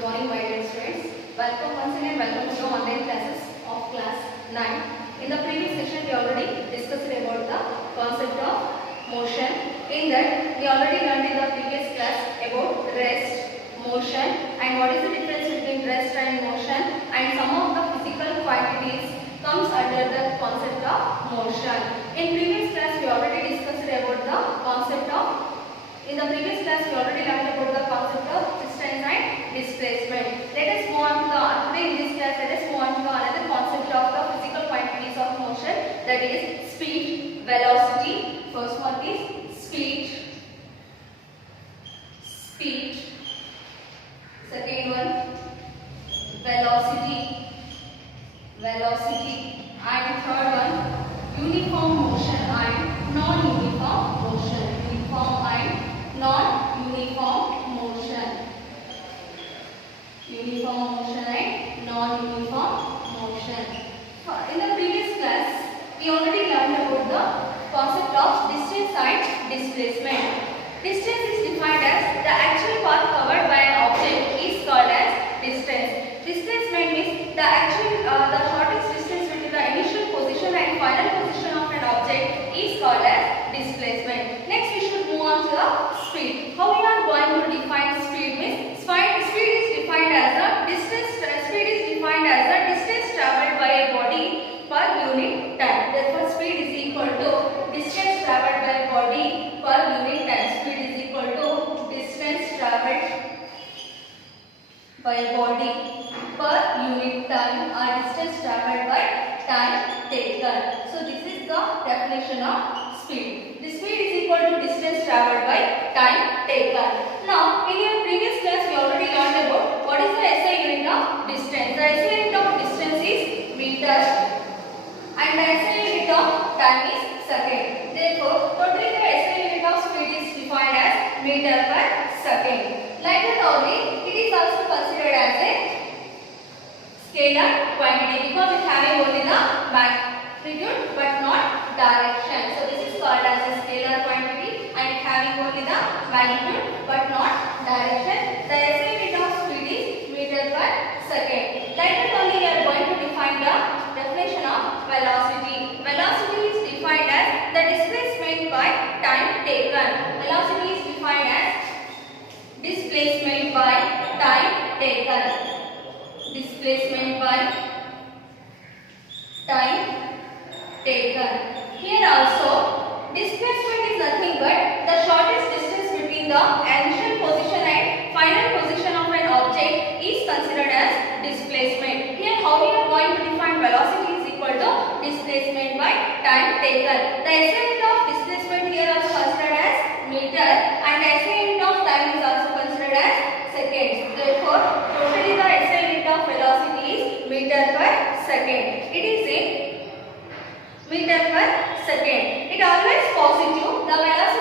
Good morning, my dear students. Welcome once again. Welcome to the online classes of class 9. In the previous session, we already discussed about the concept of motion. In that, we already learned in the previous class about rest, motion, and what is the difference between rest and motion, and some of the physical quantities comes under the concept of motion. In previous class, we already discussed about the concept of. In the previous class, we already learned about the concept of distance and displacement. Let us move on to the today in this class. Let us move on to the another concept of the physical quantities of motion, that is speed, velocity. First one is speed. Speed. Second one, velocity. Velocity. And third one, uniform motion and non-uniform motion. Uniform and non-uniform motion. Uniform motion and non-uniform motion. In the previous class, we already learned about the concept of distance and displacement. Distance is defined as the actual path covered by an object is called as distance. Displacement means the shortest distance between the initial position and final position of an object is called as displacement. Next, we should move on to the speed. How we are going to define speed means speed is defined as the distance. Speed is defined as the distance traveled by a body per unit time. Therefore, speed is equal to distance traveled by a body per unit time. Speed is equal to distance traveled by a body per unit time or distance traveled by time taken. So this is the definition of speed. The speed is equal to distance traveled by time taken. Now, in your previous class, we already learned about what is the SI unit of distance. The SI unit of distance is meter, and the SI unit of time is second. Therefore, totally the SI unit of speed is defined as meter per second. Like that only, it is also considered as a scalar quantity because it having only the magnitude but not direction. So this is called as a scalar quantity and it having only the magnitude but not direction. The SI unit of speed is meter per second. Like that only we are going to define the definition of velocity. Velocity is defined as the displacement by time taken. Velocity is defined as displacement by time taken. Displacement by time taken. Here also, displacement is nothing but the shortest distance between the initial position and final position of an object is considered as displacement. Here, how we are going to define velocity is equal to displacement by time taken. The SI unit of displacement here also considered as meter and SI unit of time is also considered as seconds. Therefore, totally the SI unit of velocity is meter per second. It is in meter per second. It always positive. The velocity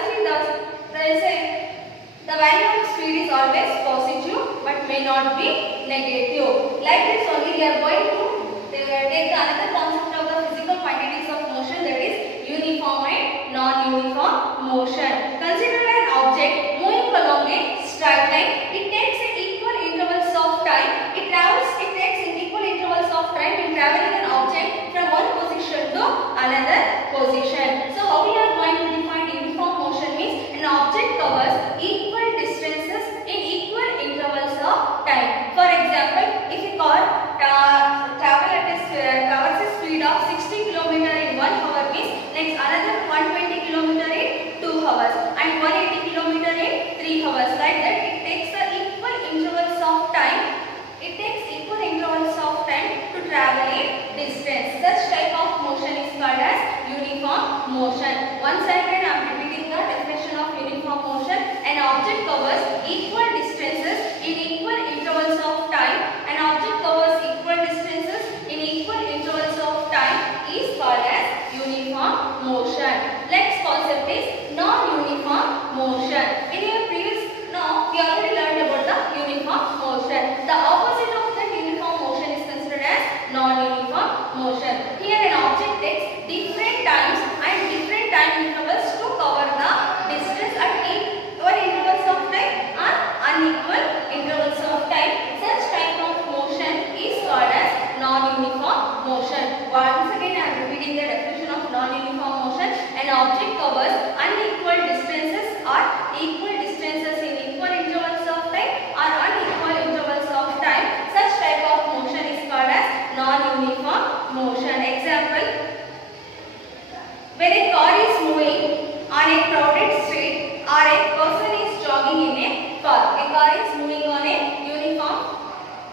the value of speed is always positive but may not be negative. Like this only we are going to take the another concept of the physical quantities of motion, that is uniform and non-uniform motion. Consider an object moving along a straight line. It takes equal intervals of time. It takes in equal intervals of time in traveling an object from one position to another position. So how we are going to define uniform motion means an object covers equal distances in equal intervals of time. For example, if a car covers a speed of 60 km in 1 hour means next another 120 km in 2 hours and 180 km in 3 hours. Like that, it takes the equal intervals of time. It takes equal intervals of time to travel a distance. Such type of motion is called as uniform motion. Once again, I am repeating the definition of uniform motion. An object covers equal distances in equal intervals of time. An object covers equal distances in equal intervals of time is called as uniform motion. Next concept is non-uniform motion. In your previous, we already learned about the uniform motion. The opposite of that uniform motion is considered as non-uniform motion. Here an object takes different times and different time intervals to cover the distance at equal intervals of time equal distances in equal intervals of time or unequal intervals of time, such type of motion is called as non-uniform motion. Example, when a car is moving on a crowded street or a person is jogging in a park. A car is moving on a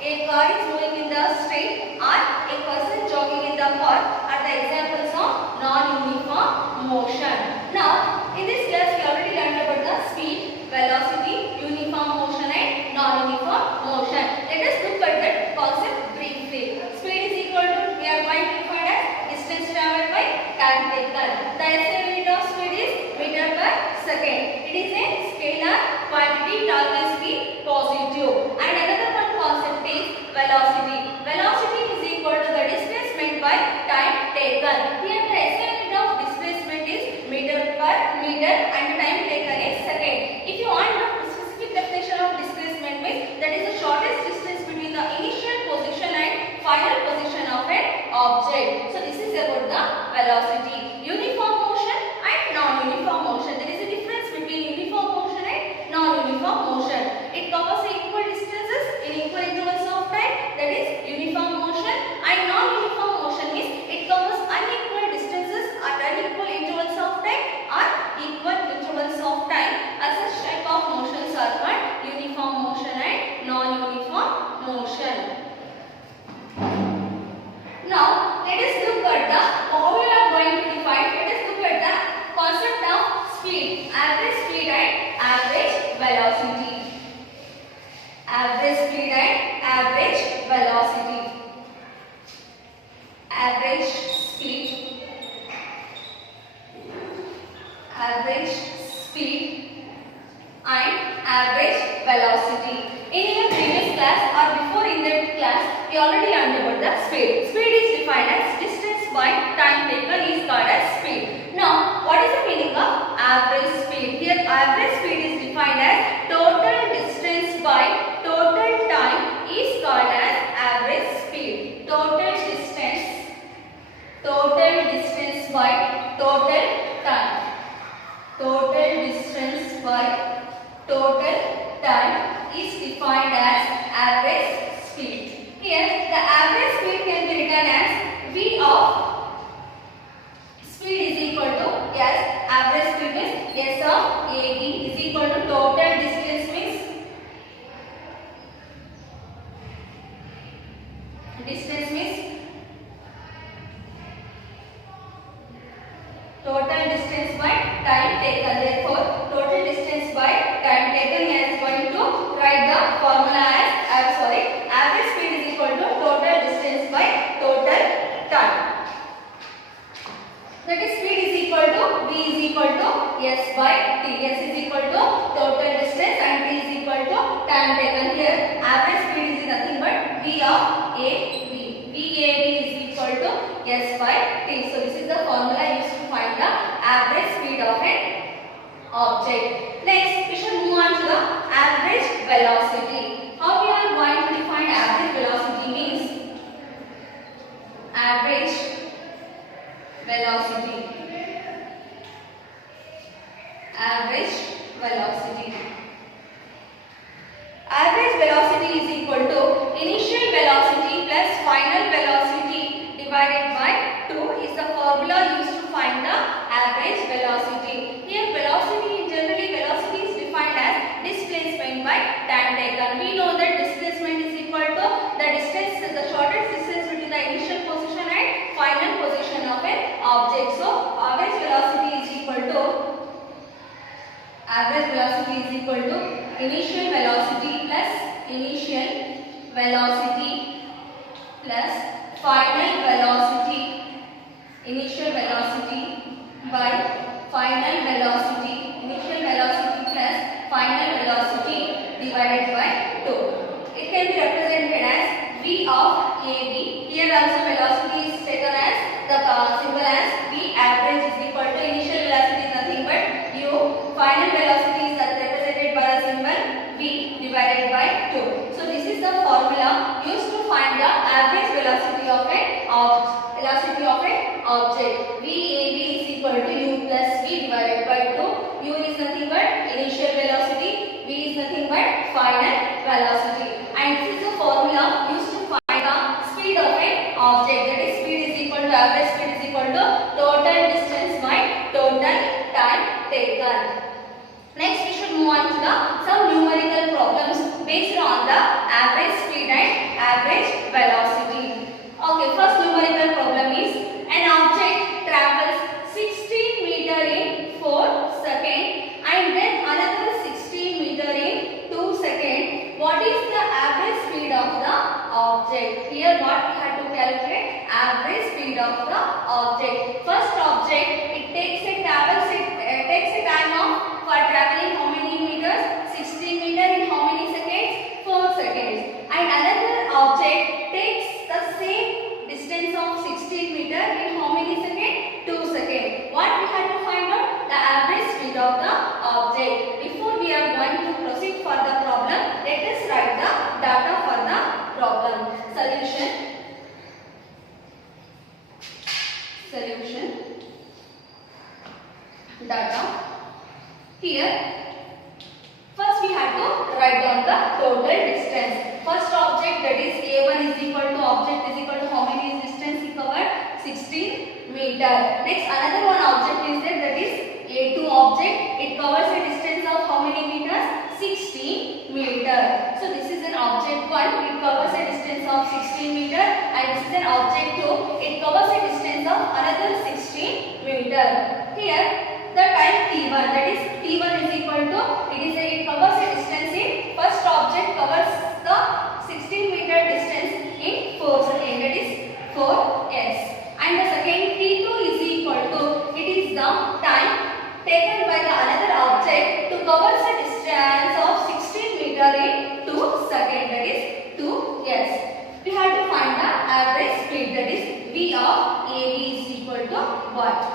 in the street or a person jogging in the park are the examples of non-uniform motion. Now, in this class we already learned about the speed, velocity, uniform motion and non-uniform motion. Let us look at that concept briefly. Speed is equal to, we are going to define as distance traveled by time taken. The SI unit of speed is meter per second. It is a scalar quantity, it always be positive. And another one concept is velocity. Velocity is equal to the displacement by time taken. Here the SI unit of displacement is meter per meter and the time taken is second. If you want the specific definition of displacement means that is the shortest distance between the initial position and final position of an object. So this is about the velocity. Uniform motion and non-uniform motion. There is a difference between uniform motion and non-uniform motion. It covers equal distances in equal intervals of time, that is uniform motion, and non-uniform motion means it covers unequal distances at unequal intervals of time or equal intervals of time. As such type of motions are called uniform motion and non-uniform motion. Now let us look at the how we are going to define. Let us look at the concept of speed, average speed and average velocity. Average speed and average velocity. Average speed, average speed and average velocity. In your previous class or before in that class, we already learned about the speed. Speed is defined as distance by time taken is called as speed. Now, what is the meaning of average speed? Here, average speed is defined as total distance by total time is called as average speed. Total distance by total time. Total distance by total time is defined as average speed. Here, the average speed can be written as V of speed is equal to S. Average speed means S of AD is equal to total distance means total distance by time taken. Therefore, total distance by time taken here is going to write the formula as average speed is equal to total distance by total time. That is speed is equal to V is equal to S by T. S is equal to total distance and T is equal to time taken. Here average speed is nothing but V of AB. VAB is equal to S by T. So this is the formula used to find the average speed of an object. Next, we should move on to the average velocity. How we are going to define average velocity means average velocity. Average velocity. Average velocity is equal to initial velocity plus final velocity divided by 2 is the formula used to find the average velocity. Here velocity is defined as displacement by time taken. We know that displacement is equal to the distance, the shortest distance between the initial position and final position of an object. So average velocity is equal to initial velocity plus final velocity. Initial velocity by final velocity. Initial velocity plus final velocity divided by 2. It can be represented as V of AB. Here also velocity is taken as the symbol as V. Average is equal to initial velocity is nothing but U. Final velocity is represented by the symbol V divided by 2. So this is the formula used to find the average velocity of an object. VAB is equal to U plus V divided by 2. U is nothing but initial velocity final velocity. And this is the formula used to find the speed of an object. That is, speed is equal to average speed is equal to total distance by total time taken. Next, we should move on to some numerical problems based on the average speed and average velocity. Okay, first numerical problem is an object travels 16 meter in 4 seconds and then another 16 meter in 2 seconds. What is the average speed of the object? Here what we have to calculate? Average speed of the object. First object, it takes a time of for traveling how many meters? 16 meter in how many seconds? 4 seconds. And another object takes the same distance of 16 meter in how many seconds? 2 seconds. What we have to find out? The average speed of the object. Before we are going to proceed for the problem, let us write the data for the problem. Solution. Data. Here, first we have to write down the total distance. First object, that is A1 is equal to object is equal to how many distance he covered? 16 meter. Next, another one object is there, that is A2 object. It covers a distance of how many meters? 16 meter. So this is an object 1. It covers a distance of 16 meter, and this is an object 2. It covers a distance of another 16 meter. Here, the time T1, that is T1 is equal to, it covers a distance in, first object covers the 16 meter distance in 4 seconds, that is 4s. And the second T2 is equal to, it is the time taken by the another object to cover the distance of 16 meter in 2 seconds, that is 2s. We have to find the average speed, that is V of AB is equal to what?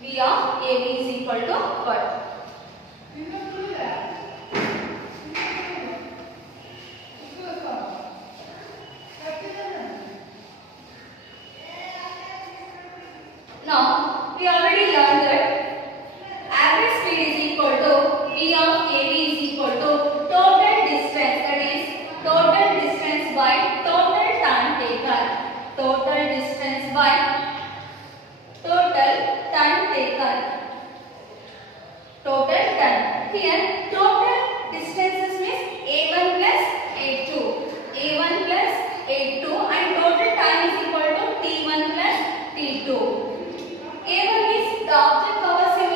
V of AB is equal to what? Now, we already learned that average speed is equal to V of AB is equal to total distance, that is total distance by total time taken. Total distance by total time taken. Total time. Here, total distances means A1 plus A2. A1 plus A2 and total time is equal to T1 plus T2. A1 means the object covers a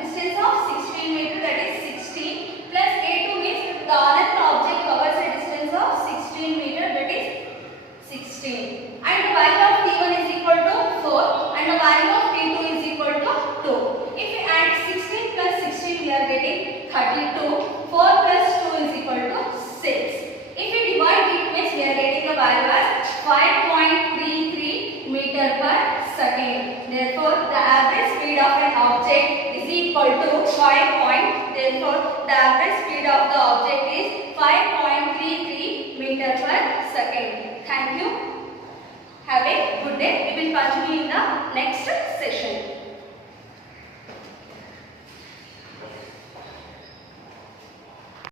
distance of 16 meter, that is 16, plus A2 means the other object covers a distance of 16 meter, that is 16. And the value of T1 is equal to 4 and the value of T2 is equal to 2. If we add 16 plus 16, we are getting 32. 4 plus 2 is equal to 6. If we divide it, means we are getting the value as 5.33 meter per second. Therefore, the average speed of an object is equal to 5. Therefore, the average speed of the object is 5.33 meter per second. Thank you. Have a good day. We will continue in the next session.